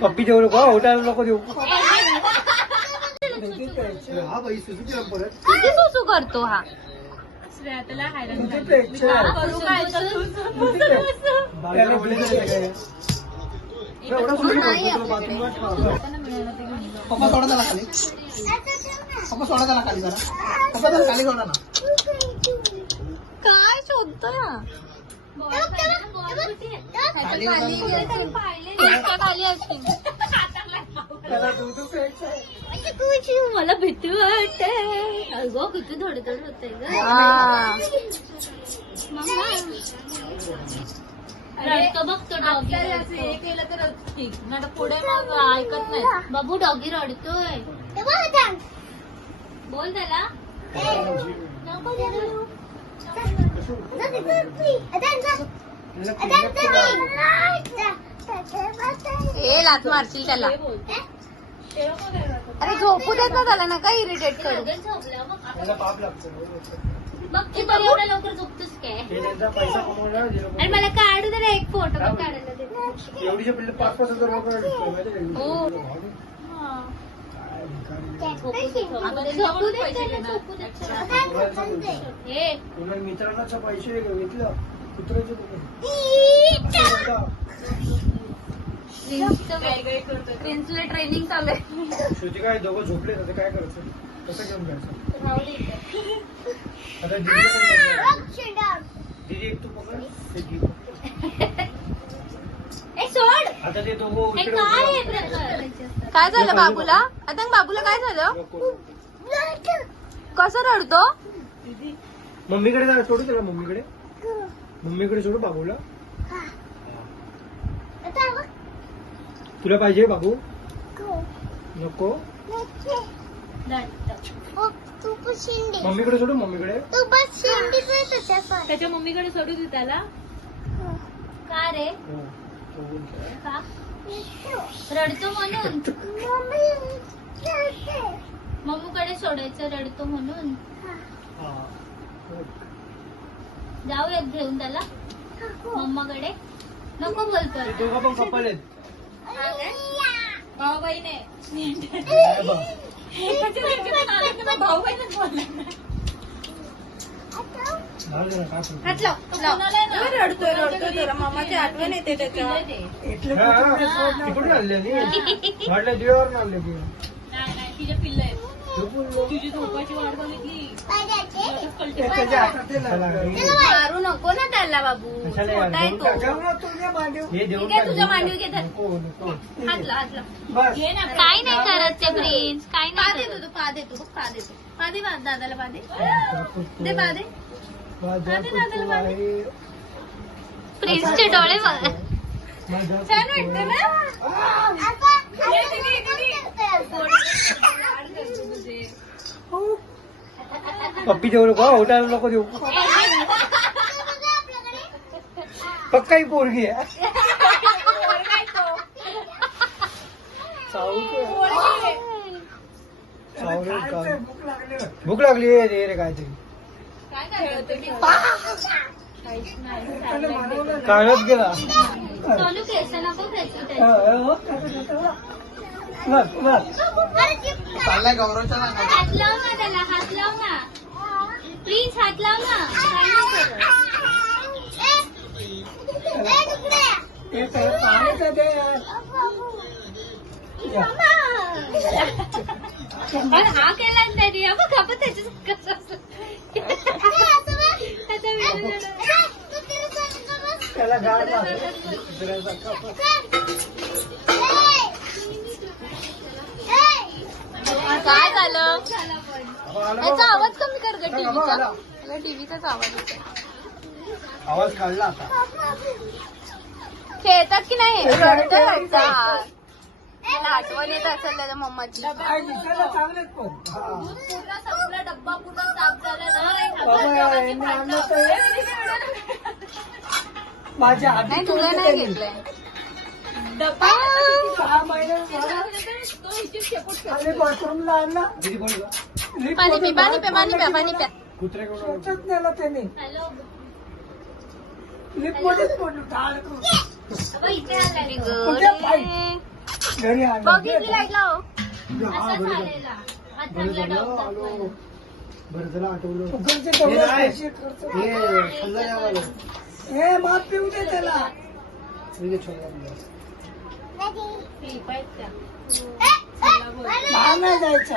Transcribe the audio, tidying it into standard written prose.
पप्पी देऊ नको, होटायला नको देऊ. हा बाई सुसू परत किती सुसू करतो हा. पप्पा सोडा त्याला खाली, पप्पा सोडा त्याला खाली जरा, पप्पा त्याला खाली सोडा ना. काय शोधतोय हा. मला भीती वाटते. अगो किती थोडे थोडे होते ग. रडतो बघतो डॉगी. केलं तर ठीक ना, पुढे मग ऐकत नाही. बाबू डॉगी रडतोय. बोल त्याला. ए लात मारशील त्याला. अरे झोपू देत ना त्याला, नका इरिटेट करू. बघ तू तर एवढ्या लवकर झोपतोस काय. अरे मला काढू दे एक फोटो पण काढायला दे. एवढीचे पिल्ले 5,000 हो झोपू दे त्याला, झोपू दे. मित्रांना पैसे घेतलं कुत्र्याचे. प्रिन्सला ट्रेनिंग चालू आहे. शेवटी काय दोघं झोपले तर काय करायचं, कसं घेऊन जायचं. आता दीदी एक तू पकड, सोड. आता ते दोघं काय झालं बाबूला. आता बाबूला काय झालं. कसं रडतो. मम्मीकडे जा, सोडू त्याला मम्मीकडे, मम्मीकडे सोडू बाबूला. तुला पाहिजे बाबू. नको मम्मीकडे सोडू, मम्मीकडे. त्याच्या मम्मीकडे सोडू दे त्याला. का रे. का रडतो म्हणून. मम्मीकडे सोडायचं रडतो म्हणून. जाऊयात घेऊन त्याला मम्माकडे. नको बोलतोय. दोघं पण कपल आहेत. भाऊ बहीण आहे. भाऊ बहीण रडतोय रडतोय जरा. मामाची आठवण येते त्याच्यावर. कुठून आणले वाटलं दिव्यावर आणले. तिच्या पिल्ल आहे. तुझी झोपाची वाट बघितली. मारू नको ना त्याला बाबू. छोटा आहे तो. तुझ्या मांडीव घेतात. हातला काय नाही करत ते प्रिन्स. काय नाही देतो तू. पा देतो बघ. पा देतो. पा दे दादाला. पा दे दे. पा दे दादाला. पा दे. प्रिन्सचे डोळे छान वाटते ना. पप्पी देऊ नको, होटायला नको देऊ. पक्का ही पोरगी आहे. भूक लागली रे काहीतरी. काढत गेला. चाललाय गौरवच्या. हात लाव ना त्याला. हात लाव ना प्रिन्स. हात लाव ना. हा केला तरी बघ आपण त्याला काय झालं. याचा आवाज कमी कर ग टीव्हीचा. टीव्हीचाच आवाज येतो. आवाज काढला आता. खेळतात की नाही. मला आठवण येत असेल त्याच्या मम्माची. चांगलेच पण पूर्ण संपला. डब्बा पूर्ण साफ झाला ना. माझ्या नाही तुला नाही घेतलंय. बाथरूमला आणला. पाणी प्या. कुत्रे हॅलो लिफ्टमध्येच पडलो ठाण करून. अगं, इथे आलाय. कुठे पाय? घरी आलो. बघितली लाईट लाव. हा, असं बरं झालेला. हात बरं चांगला झालं डाऊन आलो. दाखवायला. बरं झालं आठवलं. फुकटचे हे तेवढे नाही. पैसे खर्च. हे खाल्लं यावाला. हे माप पिऊ दे त्याला. म्हणजे छोटा मुलगा. पी, पाहिजे त्या. बाहेर नाही जायचं.